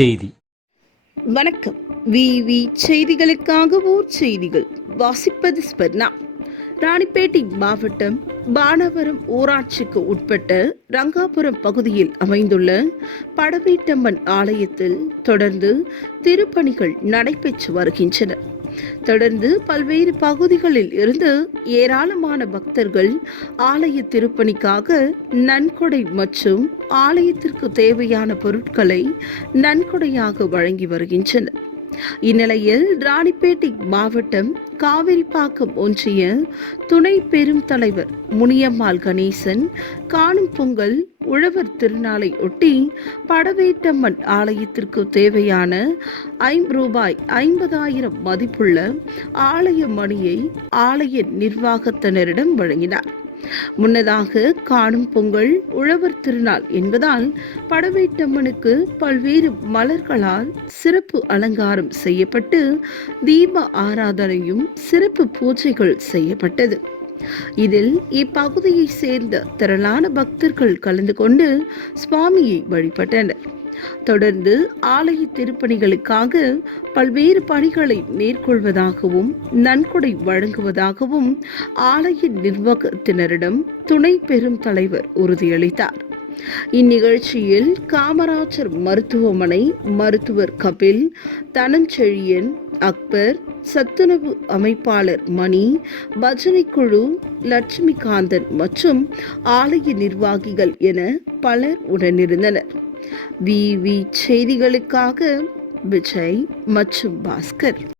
செய்தி. வணக்கம். விவி செய்திகளுக்காக ஊர் செய்திகள் வாசிப்பது ஸ்பர்ணா. ராணிப்பேட்டை மாவட்டம் பானவரம் ஊராட்சிக்கு உட்பட்ட ரங்காபுரம் பகுதியில் அமைந்துள்ள படவேட்டம்மன் ஆலயத்தில் தொடர்ந்து திருப்பணிகள் நடைபெற்று வருகின்றன. தொடர்ந்து பல்வேறு பகுதிகளில் இருந்து ஏராளமான பக்தர்கள் ஆலய திருப்பணிக்காக நன்கொடை மற்றும் ஆலயத்திற்கு தேவையான பொருட்களை நன்கொடையாக வழங்கி வருகின்றனர். இந்நிலையில் ராணிப்பேட்டை மாவட்டம் காவிரிப்பாக்கம் ஒன்றிய துணை பெரும் தலைவர் முனியம்மாள் கணேசன் காணும் பொங்கல் உழவர் திருநாளை ஒட்டி படவேட்டம்மன் ஆலயத்திற்கு தேவையான ரூபாய் 50,000 மதிப்புள்ள ஆலய மணியை ஆலய நிர்வாகத்தினரிடம் வழங்கினார். முன்னதாக காணும் பொங்கல் உழவர் திருநாள் என்பதால் படவேட்டம்மனுக்கு பல்வேறு மலர்களால் சிறப்பு அலங்காரம் செய்யப்பட்டு தீப ஆராதனையும் சிறப்பு பூஜைகள் செய்யப்பட்டது. இதில் இப்பகுதியை சேர்ந்த திரளான பக்தர்கள் கலந்து கொண்டு சுவாமியை வழிபட்டனர். தொடர்ந்து ஆலய திருப்பணிகளுக்காக பல்வேறு பணிகளை மேற்கொள்வதாகவும் நன்கொடை வழங்குவதாகவும் ஆலய நிர்வாகத்தினரிடம் துணை பெரும் தலைவர் உறுதியளித்தார். இந்நிகழ்ச்சியில் காமராஜர் மருத்துவமனை மருத்துவர் கபில், தனஞ்செழியன், அக்பர், சத்துணவு அமைப்பாளர் மணி, பஜனை குழு லட்சுமிகாந்தன் மற்றும் ஆலய நிர்வாகிகள் என பலர் உடனிருந்தனர். விவி செய்திகளுக்காக விஜய் மற்றும் பாஸ்கர்.